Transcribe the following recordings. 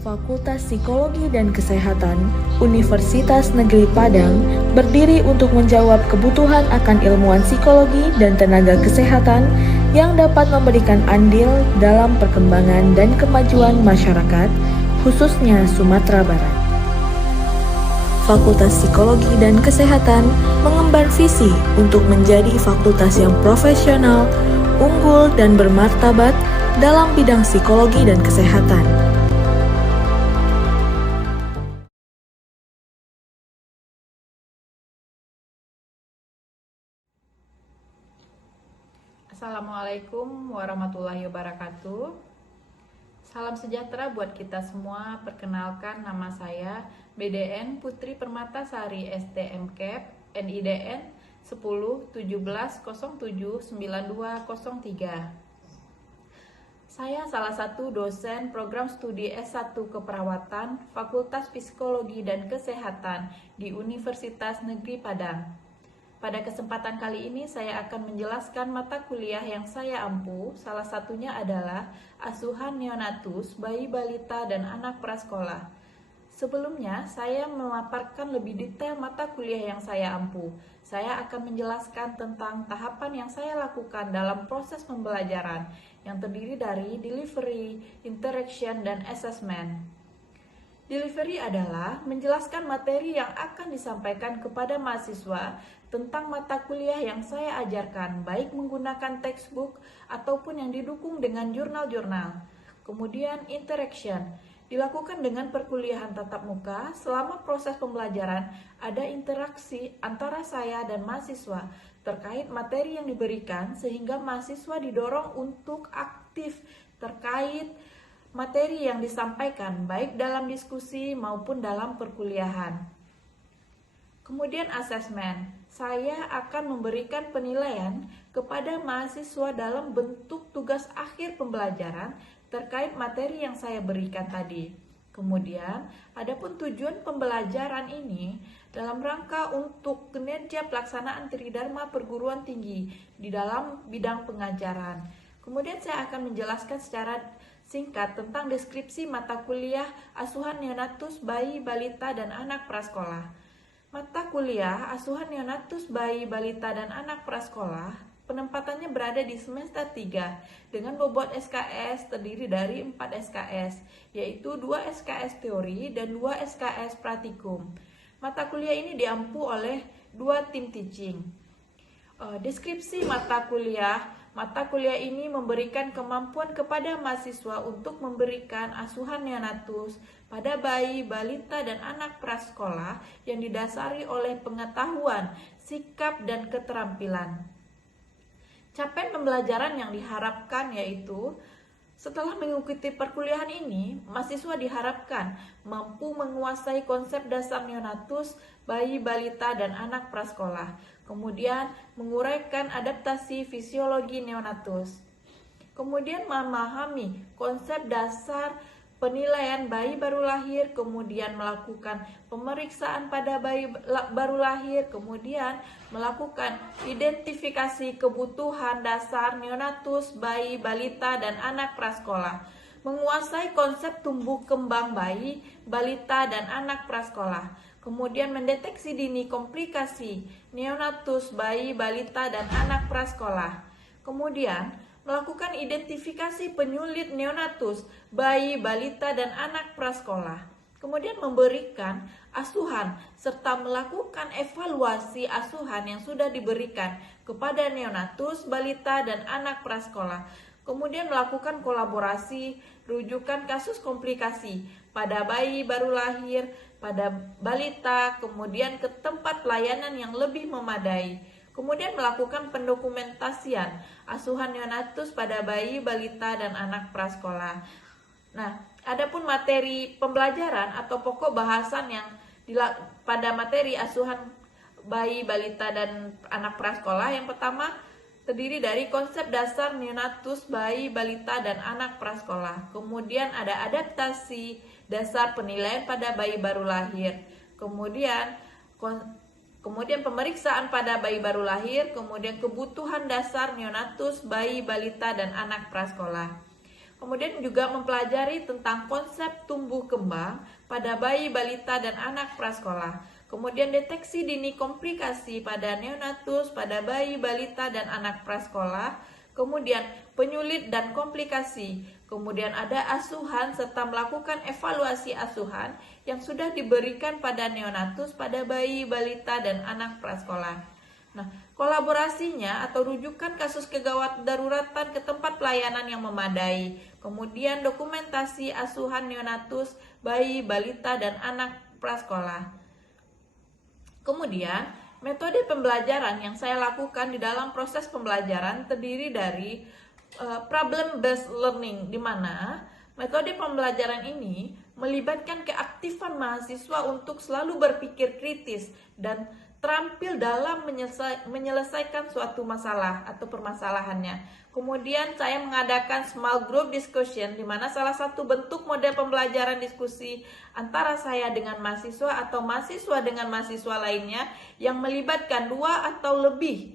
Fakultas Psikologi dan Kesehatan Universitas Negeri Padang berdiri untuk menjawab kebutuhan akan ilmuwan psikologi dan tenaga kesehatan yang dapat memberikan andil dalam perkembangan dan kemajuan masyarakat, khususnya Sumatera Barat. Fakultas Psikologi dan Kesehatan mengemban visi untuk menjadi fakultas yang profesional, unggul, dan bermartabat dalam bidang psikologi dan kesehatan. Assalamualaikum warahmatullahi wabarakatuh. Salam sejahtera buat kita semua. Perkenalkan, nama saya BDN Putri Permatasari STMCAP NIDN 1017079203. Saya salah satu dosen program studi S1 Keperawatan Fakultas Psikologi dan Kesehatan di Universitas Negeri Padang. Pada kesempatan kali ini saya akan menjelaskan mata kuliah yang saya ampu, salah satunya adalah asuhan neonatus, bayi balita dan anak prasekolah. Sebelumnya, saya memaparkan lebih detail mata kuliah yang saya ampu. Saya akan menjelaskan tentang tahapan yang saya lakukan dalam proses pembelajaran, yang terdiri dari delivery, interaction, dan assessment. Delivery adalah menjelaskan materi yang akan disampaikan kepada mahasiswa tentang mata kuliah yang saya ajarkan, baik menggunakan textbook ataupun yang didukung dengan jurnal-jurnal. Kemudian interaction, dilakukan dengan perkuliahan tatap muka. Selama proses pembelajaran, ada interaksi antara saya dan mahasiswa terkait materi yang diberikan, sehingga mahasiswa didorong untuk aktif terkait materi yang disampaikan, baik dalam diskusi maupun dalam perkuliahan. Kemudian asesmen, saya akan memberikan penilaian kepada mahasiswa dalam bentuk tugas akhir pembelajaran terkait materi yang saya berikan tadi. Kemudian, adapun tujuan pembelajaran ini dalam rangka untuk kinerja pelaksanaan Tridharma perguruan tinggi di dalam bidang pengajaran. Kemudian saya akan menjelaskan secara singkat tentang deskripsi mata kuliah asuhan neonatus, bayi, balita, dan anak prasekolah. Mata kuliah asuhan neonatus, bayi, balita, dan anak prasekolah penempatannya berada di semester 3 dengan bobot SKS terdiri dari 4 SKS, yaitu 2 SKS teori dan 2 SKS praktikum. Mata kuliah ini diampu oleh 2 tim teaching. Deskripsi mata kuliah ini memberikan kemampuan kepada mahasiswa untuk memberikan asuhan neonatus pada bayi, balita, dan anak prasekolah yang didasari oleh pengetahuan, sikap, dan keterampilan. Capaian pembelajaran yang diharapkan yaitu setelah mengikuti perkuliahan ini, mahasiswa diharapkan mampu menguasai konsep dasar neonatus, bayi, balita, dan anak prasekolah. Kemudian menguraikan adaptasi fisiologi neonatus. Kemudian memahami konsep dasar penilaian bayi baru lahir, kemudian melakukan pemeriksaan pada bayi baru lahir, kemudian melakukan identifikasi kebutuhan dasar neonatus, bayi, balita, dan anak prasekolah. Menguasai konsep tumbuh kembang bayi, balita, dan anak prasekolah. Kemudian mendeteksi dini komplikasi neonatus, bayi, balita, dan anak prasekolah. Kemudian melakukan identifikasi penyulit neonatus, bayi, balita, dan anak prasekolah. Kemudian memberikan asuhan serta melakukan evaluasi asuhan yang sudah diberikan kepada neonatus, balita, dan anak prasekolah. Kemudian melakukan kolaborasi, rujukan kasus komplikasi pada bayi baru lahir, pada balita, kemudian ke tempat pelayanan yang lebih memadai. Kemudian melakukan pendokumentasian asuhan neonatus pada bayi, balita, dan anak prasekolah. Nah, adapun materi pembelajaran atau pokok bahasan yang pada materi asuhan bayi, balita, dan anak prasekolah, yang pertama terdiri dari konsep dasar neonatus, bayi, balita, dan anak prasekolah. Kemudian ada adaptasi dasar penilaian pada bayi baru lahir. Kemudian pemeriksaan pada bayi baru lahir, kemudian kebutuhan dasar neonatus, bayi, balita, dan anak prasekolah. Kemudian juga mempelajari tentang konsep tumbuh kembang pada bayi, balita, dan anak prasekolah. Kemudian deteksi dini komplikasi pada neonatus, pada bayi, balita, dan anak prasekolah. Kemudian penyulit dan komplikasi. Kemudian ada asuhan serta melakukan evaluasi asuhan yang sudah diberikan pada neonatus, pada bayi, balita, dan anak prasekolah. Nah, kolaborasinya atau rujukan kasus kegawat daruratan ke tempat pelayanan yang memadai. Kemudian dokumentasi asuhan neonatus, bayi, balita, dan anak prasekolah. Kemudian, metode pembelajaran yang saya lakukan di dalam proses pembelajaran terdiri dari problem based learning, di mana metode pembelajaran ini melibatkan keaktifan mahasiswa untuk selalu berpikir kritis dan terampil dalam menyelesaikan suatu masalah atau permasalahannya. Kemudian saya mengadakan small group discussion, di mana salah satu bentuk model pembelajaran diskusi antara saya dengan mahasiswa atau mahasiswa dengan mahasiswa lainnya yang melibatkan 2 atau lebih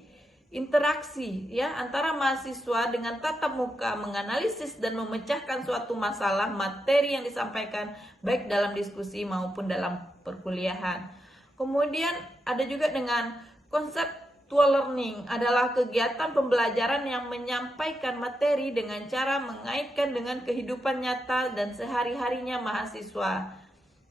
interaksi ya antara mahasiswa dengan tatap muka, menganalisis dan memecahkan suatu masalah materi yang disampaikan baik dalam diskusi maupun dalam perkuliahan. Kemudian ada juga dengan conceptual learning, adalah kegiatan pembelajaran yang menyampaikan materi dengan cara mengaitkan dengan kehidupan nyata dan sehari-harinya mahasiswa,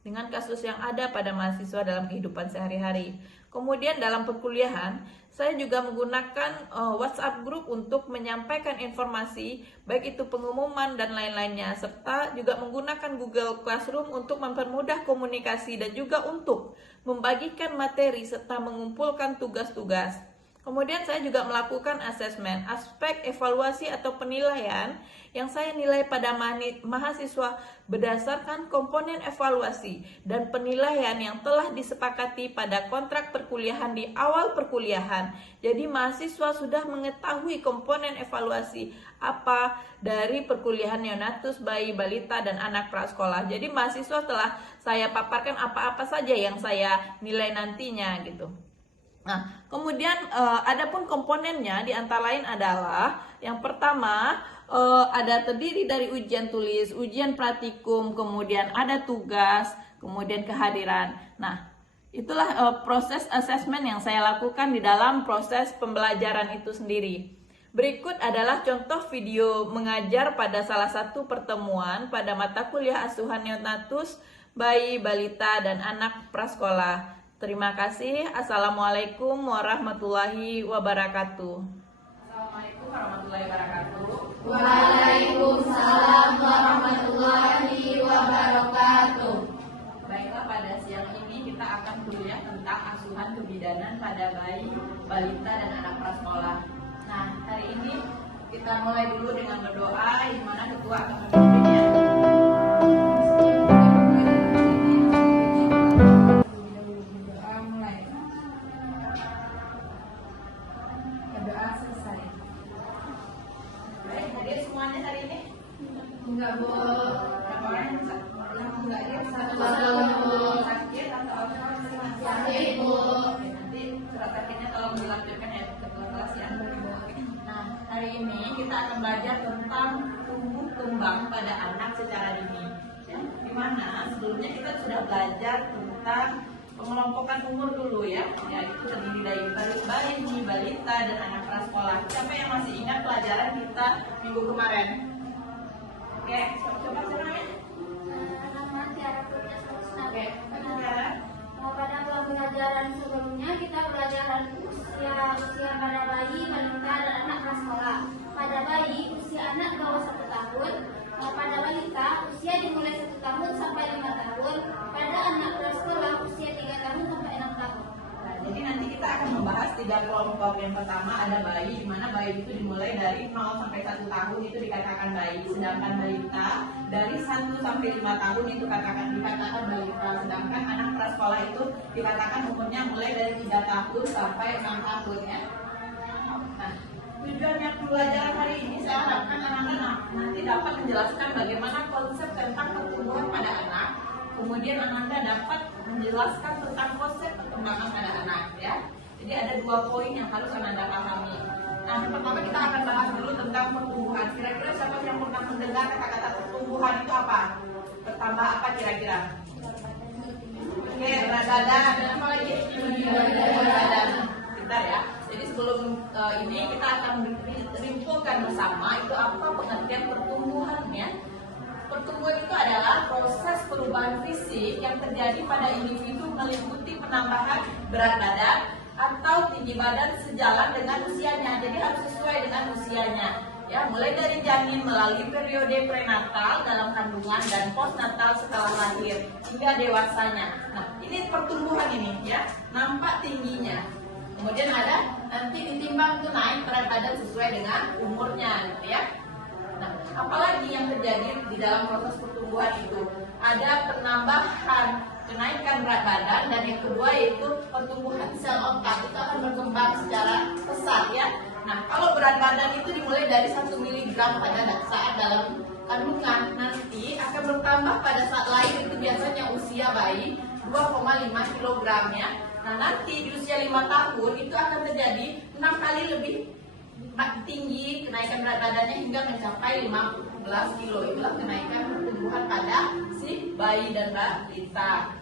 dengan kasus yang ada pada mahasiswa dalam kehidupan sehari-hari. Kemudian dalam perkuliahan, saya juga menggunakan WhatsApp group untuk menyampaikan informasi, baik itu pengumuman dan lain-lainnya, serta juga menggunakan Google Classroom untuk mempermudah komunikasi dan juga untuk membagikan materi serta mengumpulkan tugas-tugas. Kemudian saya juga melakukan asesmen, aspek evaluasi atau penilaian yang saya nilai pada mahasiswa berdasarkan komponen evaluasi dan penilaian yang telah disepakati pada kontrak perkuliahan di awal perkuliahan. Jadi mahasiswa sudah mengetahui komponen evaluasi apa dari perkuliahan neonatus, bayi, balita, dan anak prasekolah. Jadi mahasiswa telah saya paparkan apa-apa saja yang saya nilai nantinya gitu. Nah, kemudian adapun komponennya di antara lain adalah yang pertama ada terdiri dari ujian tulis, ujian praktikum, kemudian ada tugas, kemudian kehadiran. Nah, itulah proses asesmen yang saya lakukan di dalam proses pembelajaran itu sendiri. Berikut adalah contoh video mengajar pada salah satu pertemuan pada mata kuliah asuhan neonatus, bayi, balita, dan anak prasekolah. Terima kasih. Assalamualaikum warahmatullahi wabarakatuh. Assalamualaikum warahmatullahi wabarakatuh. Waalaikumsalam warahmatullahi wabarakatuh. Baiklah, pada siang ini kita akan kuliah tentang asuhan kebidanan pada bayi, balita, dan anak prasekolah. Nah, hari ini kita mulai dulu dengan berdoa, di mana ketua akan memimpinnya. Enggak, Bu. Orang yang enggak dia sakit atau Sakit, Bu. Nanti surat sakitnya tolong dilampirkan ya ke ketua kelas ya. Nah, hari ini kita akan belajar tentang tumbuh kembang pada anak secara dini. Ya, dimana sebelumnya kita sudah belajar tentang pengelompokan umur dulu ya. Ya, itu terdiri dari bayi, balita, dan anak prasekolah. Siapa yang masih ingat pelajaran kita minggu kemarin? Oke, coba namanya. Nama Tiara Putri Sosna. Oke, Pada pembelajaran sebelumnya kita pelajaran usia pada bayi, balita, dan anak prasekolah. Pada bayi, usia anak di bawah 1 tahun. Pada balita, usia dimulai 1 tahun sampai 5 tahun. Pada anak prasekolah, usia 3 tahun sampai 6 tahun. Nah, jadi nanti kita akan membahas 3 kelompok. Yang pertama ada bayi, di mana bayi itu dimulai dari 0 sampai 1 tahun itu dikatakan bayi. Sedangkan balita dari 1 sampai 5 tahun itu dikatakan balita. Sedangkan anak prasekolah itu dikatakan umurnya mulai dari 3 tahun sampai 6 tahun ya. Nah, tujuannya pembelajaran hari ini saya harapkan anak-anak nanti dapat menjelaskan bagaimana konsep tentang pertumbuhan pada anak. Kemudian Anda dapat menjelaskan tentang konsep perkembangan pada anak ya. Jadi ada 2 poin yang harus Anda pahami. Nah, pertama kita akan bahas dulu tentang pertumbuhan. Kira-kira siapa yang pernah mendengar kata-kata pertumbuhan itu apa? Bertambah apa kira-kira? Oke, berat badan dan apa lagi? Berat badan. Bentar ya. Jadi sebelum ini kita akan rimpulkan bersama itu apa pengertian pertumbuhan ya. Pertumbuhan itu adalah proses perubahan fisik yang terjadi pada individu meliputi penambahan berat badan atau tinggi badan sejalan dengan usianya. Jadi harus sesuai dengan usianya. Ya, mulai dari janin melalui periode prenatal dalam kandungan dan postnatal setelah lahir hingga dewasanya. Nah, ini pertumbuhan ini ya, nampak tingginya. Kemudian ada nanti ditimbang tuh naik berat badan sesuai dengan umurnya gitu ya. Nah, apalagi yang terjadi di dalam proses pertumbuhan itu? Ada penambahan kenaikan berat badan dan yang kedua yaitu pertumbuhan sel otak itu akan berkembang secara pesat ya. Nah, kalau berat badan itu dimulai dari 1 mg pada saat dalam kandungan, nanti akan bertambah pada saat lahir itu biasanya usia bayi 2,5 kg ya. Nah, nanti di usia 5 tahun itu akan terjadi 6 kali lebih tinggi kenaikan berat badannya hingga mencapai 15 kilo. Itulah kenaikan pertumbuhan pada si bayi dan balita.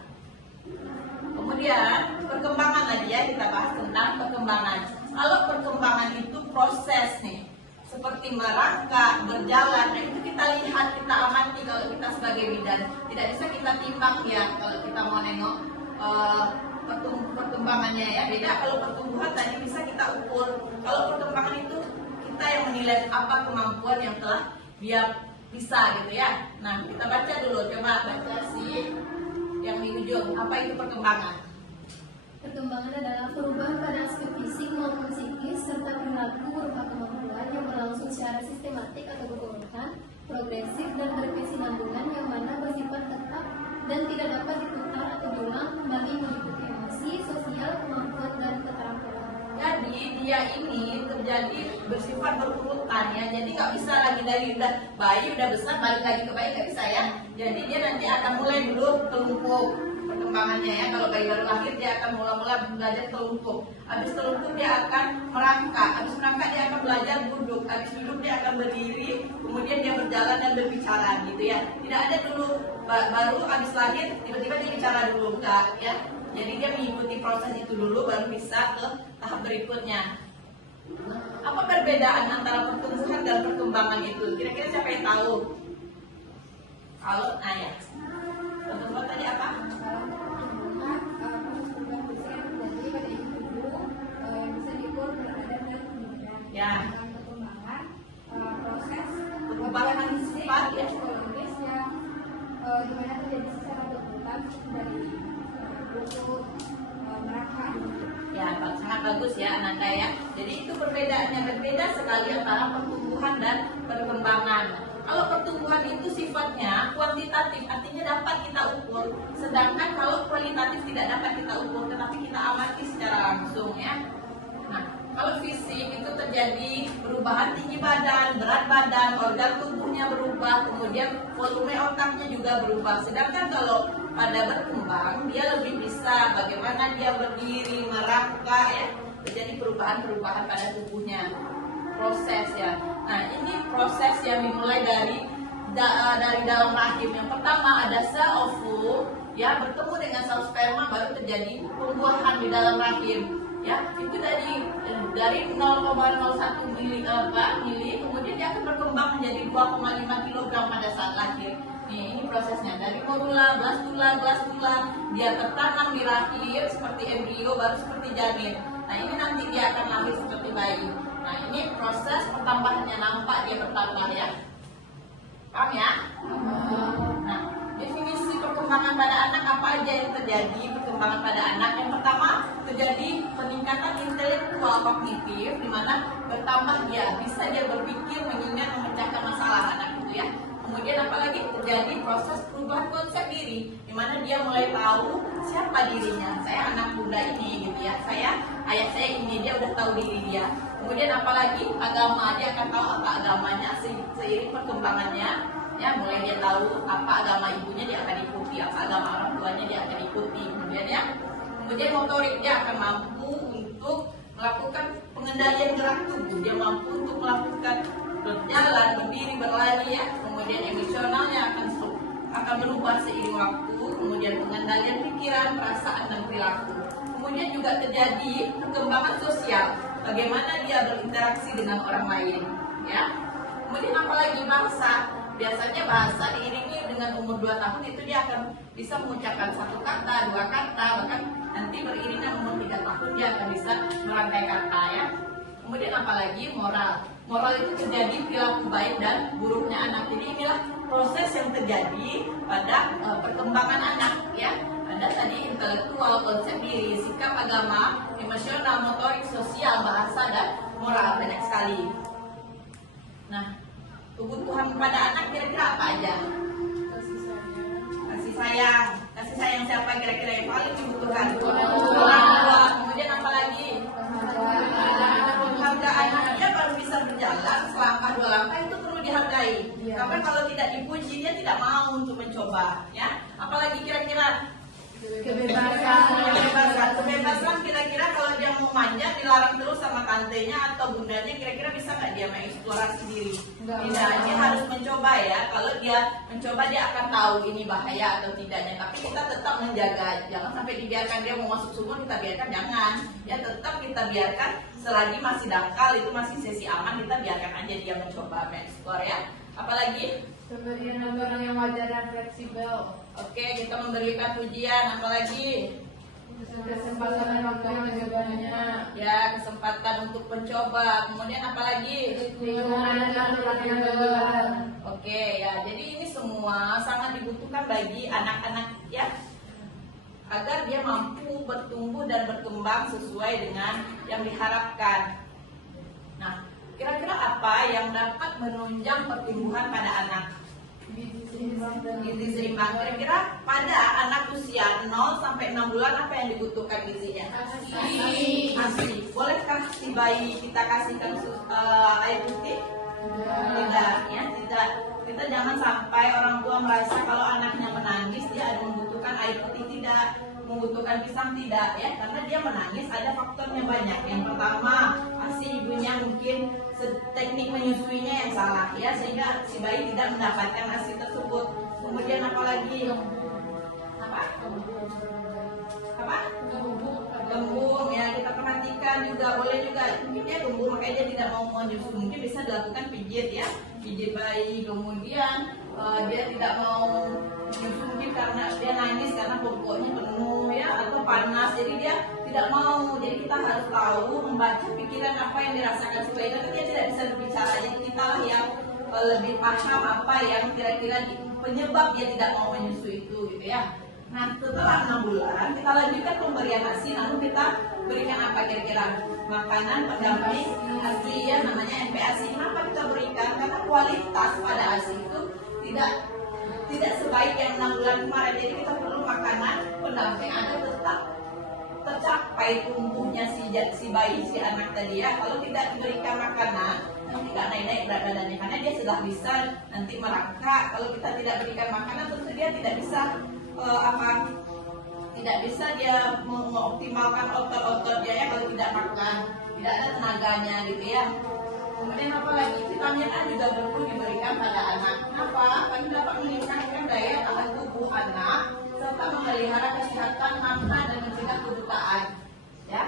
Kemudian perkembangan lagi ya, kita bahas tentang perkembangan. Kalau perkembangan itu proses nih, seperti merangkak, berjalan, nah itu kita lihat, kita amati kalau kita sebagai bidan. Tidak bisa kita timbang ya kalau kita mau nengok perkembangannya ya. Beda kalau pertumbuhan tadi bisa kita ukur. Kalau perkembangan itu kita yang menilai apa kemampuan yang telah dia bisa gitu ya. Nah, kita baca dulu, coba baca sih yang di ujung. Apa itu perkembangan? Perkembangan adalah perubahan pada aspek fisik maupun psikis serta perilaku berupa kemampuan yang berlangsung secara sistematik atau berurutan, progresif dan berkesinambungan yang mana bersifat tetap dan tidak dapat diputar atau diulang kembali meliputi emosi, sosial, kemampuan dan keterampilan. Jadi dia ini terjadi bersifat berurutan ya. Jadi nggak bisa lagi dari udah bayi udah besar balik lagi ke bayi, nggak bisa ya. Jadi dia nanti akan mulai dulu telungkup perkembangannya ya. Kalau bayi baru lahir dia akan mula-mula belajar telungkup. Habis telungkup dia akan merangkak. Habis merangkak dia akan belajar duduk. Habis duduk dia akan berdiri. Kemudian dia berjalan dan berbicara gitu ya. Tidak ada dulu baru habis lahir tiba-tiba dia bicara dulu, enggak ya. Jadi dia mengikuti proses itu dulu baru bisa ke tahap berikutnya. Apa perbedaan antara pertumbuhan dan perkembangan itu? Kira-kira siapa yang tahu? Kalau ya. Pertumbuhan tadi apa? Ya. Proses Perubahan sifat ya. psikologis yang dimana terjadi secara berurutan dari buku merangkak. Ya, sangat bagus ya Ananda ya. Jadi itu perbedaannya, berbeda sekali antara pertumbuhan dan perkembangan. Kalau pertumbuhan itu sifatnya kuantitatif, artinya dapat kita ukur. Sedangkan kalau kualitatif tidak dapat kita ukur, tetapi kita amati secara langsung ya. Nah, kalau fisik itu terjadi perubahan tinggi badan, berat badan, organ tubuhnya berubah, kemudian volume otaknya juga berubah. Sedangkan kalau pada berkembang, dia lebih bisa bagaimana dia berdiri, merangkak ya, terjadi perubahan-perubahan pada tubuhnya. Proses ya. Nah, ini proses yang dimulai dari dalam rahim. Yang pertama ada sel ovum ya, bertemu dengan sel sperma baru terjadi pembuahan di dalam rahim. Ya, itu dari 0,01 mili kemudian dia akan berkembang menjadi 2,5 kg pada saat lahir. Nih, ini prosesnya dari morula, blastula, dia tertanam di rahim seperti embrio baru seperti janin. Nah, ini nanti dia akan lahir seperti bayi. Nah, ini proses pertambahannya, nampak dia bertambah ya. Paham ya? Nah, definisi perkembangan pada anak apa aja yang terjadi perkembangan pada anak? Yang pertama terjadi peningkatan intelektual kognitif, di mana bertambah dia bisa dia berpikir, mengingat, memecahkan masalah anak itu ya. Kemudian apalagi terjadi proses perubahan konsep diri, di mana dia mulai tahu siapa dirinya. Saya anak bunda ini gitu ya. Ayah saya ini, dia udah tahu diri dia. Kemudian apalagi agama, dia akan tahu apa agamanya seiring perkembangannya. Ya, mulai dia tahu apa agama ibunya dia akan ikuti, apa agama orang tuanya dia akan ikuti. Kemudian motorik dia akan mampu untuk melakukan pengendalian gerak tubuh, dia mampu untuk melakukan berjalan, berdiri, berlari ya. Kemudian emosionalnya akan berubah seiring waktu. Kemudian pengendalian pikiran, perasaan dan perilaku. Kemudian juga terjadi perkembangan sosial, bagaimana dia berinteraksi dengan orang lain ya. Kemudian apalagi bahasa, biasanya bahasa diiringi dengan umur 2 tahun itu dia akan bisa mengucapkan 1 kata, 2 kata, bahkan nanti beriringan umur 3 tahun dia akan bisa merangkai kata ya. Kemudian apalagi moral itu terjadi perilaku baik dan buruknya anak. Jadi inilah proses yang terjadi pada perkembangan anak ya. Ada tadi intelektual, konsep diri, sikap, agama, emosional, motorik, sosial, bahasa dan moral, banyak sekali. Nah, kebutuhan pada anak kira-kira apa aja? Kasih sayang siapa kira-kira yang paling dibutuhkan? Orang tua. Kemudian apa lagi? Penghargaan. Dia baru bisa berjalan selangkah 2 langkah itu perlu dihargai. Karena kalau tidak dipuji dia tidak mau untuk mencoba ya. Apalagi kira-kira kebebasan kira-kira kalau dia mau manjat dilarang terus sama tantenya atau bundanya, kira-kira bisa nggak dia mengeksplorasi diri? Tidak, dia harus mencoba ya. Kalau dia mencoba dia akan tahu ini bahaya atau tidaknya. Tapi kita tetap menjaga, jangan sampai dibiarkan dia mau masuk sumur kita biarkan, jangan. Ya tetap kita biarkan selagi masih dangkal, itu masih sesi aman, kita biarkan aja dia mencoba mengeksplor ya. Apalagi pemberian orang yang wajar dan fleksibel. Oke, kita memberikan pujian. Apalagi Kesempatan dan waktu yang menjobanya. ya, kesempatan untuk mencoba. Kemudian apalagi Lingkungan dan pelatihan. oke ya, jadi ini semua sangat dibutuhkan bagi anak-anak ya, agar dia mampu bertumbuh dan berkembang sesuai dengan yang diharapkan. Nah, kira-kira apa yang dapat menunjang pertumbuhan pada anak? Gizi seimbang. Kira-kira pada anak usia 0 sampai 6 bulan apa yang dibutuhkan gizinya? ASI. Bolehkah si bayi kita kasihkan air putih? Tidak, ya tidak. Kita jangan sampai orang tua merasa kalau anaknya menangis dia membutuhkan air putih, tidak, membutuhkan pisang, tidak ya, karena dia menangis ada faktornya banyak. Yang pertama, ASI ibunya mungkin teknik menyusuinya yang salah ya, sehingga si bayi tidak mendapatkan ASI tersebut. Kemudian apalagi gembung ya, kita perhatikan juga, boleh juga mungkin dia gembung makanya dia tidak mau menyusu, mungkin bisa dilakukan pijit ya, pijit bayi. Kemudian dia tidak mau menyusu mungkin karena dia nangis karena popoknya penuh ya, atau panas jadi dia tidak mau. Jadi kita harus tahu membaca pikiran apa yang dirasakan si bayi, karena dia tidak bisa berbicara, jadi kita lah yang lebih paham apa yang kira-kira penyebab dia tidak mau menyusu itu gitu ya. Nah, setelah 6 bulan kita lanjutkan pemberian ASI, namun kita berikan apa kira-kira? Makanan pendamping ASI ya, namanya MPASI. Kenapa kita berikan? Karena kualitas pada ASI itu tidak sebaik yang 6 bulan kemarin. Jadi kita perlu makanan pendamping agar tetap tercapai tumbuhnya si bayi, si anak tadi ya. Kalau tidak diberikan makanan, nanti tidak naik-naik berat badannya, karena dia sudah bisa nanti merangkak. Kalau kita tidak berikan makanan, tentu dia tidak bisa tidak bisa dia mengoptimalkan otot-ototnya ya, kalau tidak makan, tidak ada tenaganya gitu ya. Kemudian apalagi vitamin A juga perlu diberikan pada anak. Kenapa? Karena dapat meningkatkan daya tahan tubuh anak serta memelihara kesehatan mata dan mencegah kebutaan ya.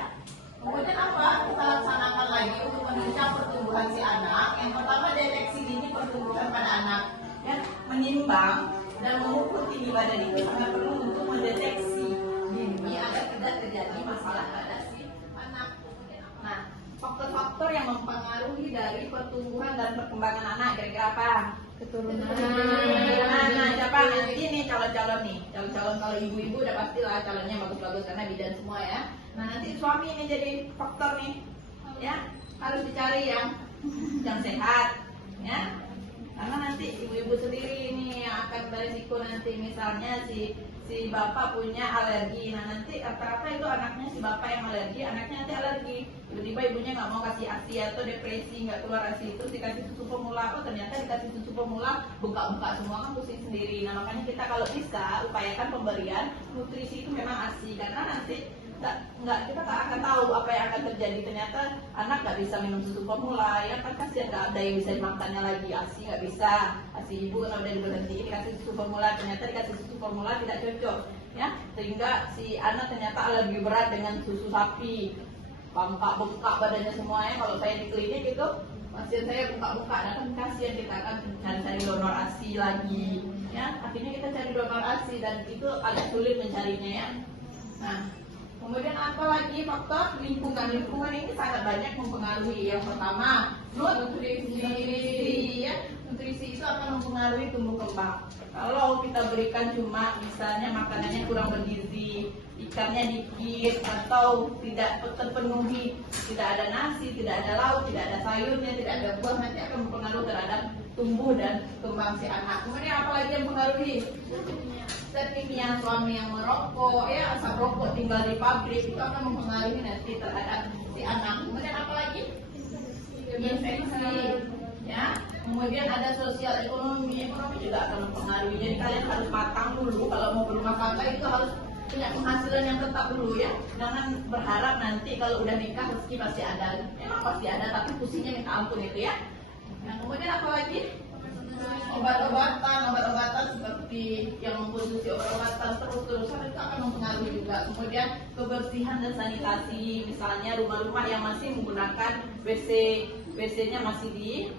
Kemudian apa kita laksanakan lagi untuk menunjang pertumbuhan si anak? Yang pertama, deteksi dini pertumbuhan pada anak ya, menimbang dan mengukur tinggi badan itu sangat perlu untuk mendeteksi dini agar tidak terjadi masalah pada si anak. Nah, faktor-faktor yang mempengaruhi dari pertumbuhan dan perkembangan anak kira-kira apa? Keturunan. Nah, siapa nanti nih calon-calon nih? Calon-calon kalau ibu-ibu udah pastilah calonnya bagus-bagus karena bidan semua ya. Nah, nanti suami ini jadi faktor nih, ya harus dicari yang sehat, ya. Karena nanti ibu-ibu sendiri ini yang akan berisiko nanti, misalnya si bapak punya alergi. Nah nanti rata-rata itu anaknya si bapak yang alergi, anaknya nanti alergi. Tiba-tiba ibunya nggak mau kasih ASI atau depresi, nggak keluar ASI, itu dikasih susu formula. Oh ternyata dikasih susu formula buka-buka semua kan pusing sendiri. Nah makanya kita kalau bisa upayakan pemberian nutrisi itu memang ASI, karena nanti kita nggak akan tahu apa yang akan terjadi. Ternyata anak nggak bisa minum susu formula, ya kan kasihan, nggak ada yang bisa dimakannya lagi. ASI nggak bisa, ASI ibu kan udah diberhentiin dikasih susu formula, ternyata dikasih susu formula tidak cocok, ya, sehingga si anak ternyata alergi berat dengan susu sapi, bengkak badannya semuanya. Kalau saya di klinik itu pasien saya buka-buka, nah kan kasihan, kita akan cari donor ASI lagi, ya, akhirnya kita cari donor ASI dan itu agak sulit mencarinya, ya. Nah, kemudian apa lagi faktor lingkungan ini sangat banyak mempengaruhi. Yang pertama, nutrisi, ya, nutrisi itu akan mempengaruhi tumbuh kembang. Kalau kita berikan cuma misalnya makanannya kurang bergizi, ikannya dikit atau tidak terpenuhi, tidak ada nasi, tidak ada lauk, tidak ada sayurnya, tidak ada buah, nanti akan mempengaruhi terhadap tumbuh dan kembang si anak. Kemudian apa lagi yang mempengaruhi? Kimia, suami yang merokok, ya, asap rokok tinggal di pabrik, itu akan mempengaruhi nanti terhadap si anak. Kemudian apa lagi? Infeksi, ya. Kemudian ada sosial ekonomi juga akan mempengaruhi. Jadi kalian harus matang dulu kalau mau berumah tangga, itu harus punya penghasilan yang tetap dulu, ya. Jangan berharap nanti kalau udah nikah rezeki pasti ada. Memang pasti ada, tapi pusingnya minta ampun itu, ya. Nah, kemudian apa lagi? Obat-obatan seperti yang mengkonsumsi obat-obatan terus-terusan itu akan mempengaruhi juga. Kemudian kebersihan dan sanitasi, misalnya rumah-rumah yang masih menggunakan WC-nya masih di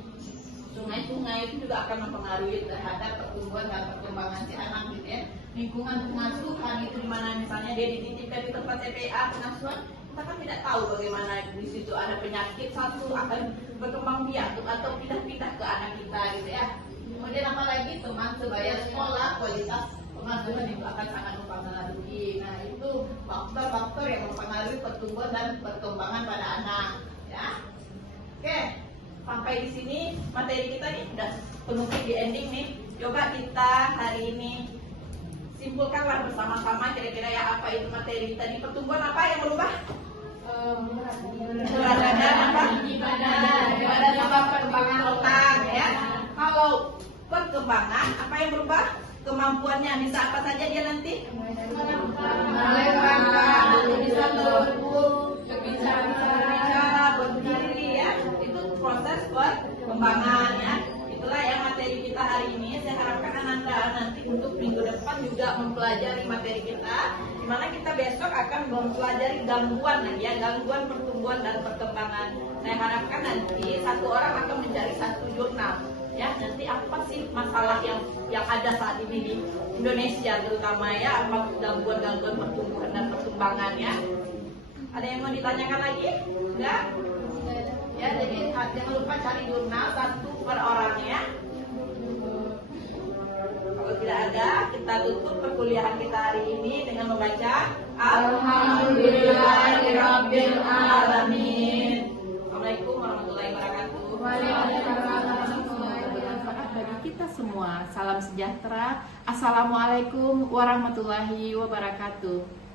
sungai-sungai, itu juga akan mempengaruhi terhadap pertumbuhan dan perkembangan si anak, gitu, ya. Lingkungan pengasuhan itu dimana misalnya dia dititipkan di tempat TPA pengasuhan, kita kan tidak tahu bagaimana di situ ada penyakit satu akan berkembang biak atau pindah-pindah ke anak kita, gitu, ya. Kemudian apalagi teman sebaya sekolah, kualitas pengasuhan itu akan sangat mempengaruhi. Nah, itu faktor-faktor yang mempengaruhi pertumbuhan dan perkembangan pada anak, ya. Oke, sampai di sini materi kita nih udah penutup di ending nih. Coba kita hari ini simpulkanlah bersama-sama kira-kira, ya, apa itu materi tadi. Pertumbuhan apa yang berubah? Berat badan, apa? Badan tambah perkembangan otak, ya. Kalau perkembangan, apa yang berubah? Kemampuannya, bisa apa saja dia nanti? Melangkah, bisa bertumbuh, bisa berbicara, berdiri, ya. Itu proses perkembangan, ya. Itulah yang materi kita hari ini. Saya harapkan Anda nanti untuk minggu depan juga mempelajari materi kita, dimana kita besok akan mempelajari gangguan lagi, ya, gangguan pertumbuhan dan perkembangan. Saya harapkan nanti satu orang akan mencari satu jurnal, ya, nanti apa sih masalah yang ada saat ini di Indonesia terutama, ya, apa gangguan-gangguan pertumbuhan dan perkembangan, ya. Ada yang mau ditanyakan lagi? Enggak? Ya, jadi jangan lupa cari jurnal satu per orang, ya. Kalau tidak ada, kita tutup perkuliahan kita hari ini dengan membaca Alhamdulillahirabbil alamin. Assalamualaikum warahmatullahi wabarakatuh. Bermanfaat bagi kita semua. Salam sejahtera. Assalamualaikum warahmatullahi wabarakatuh.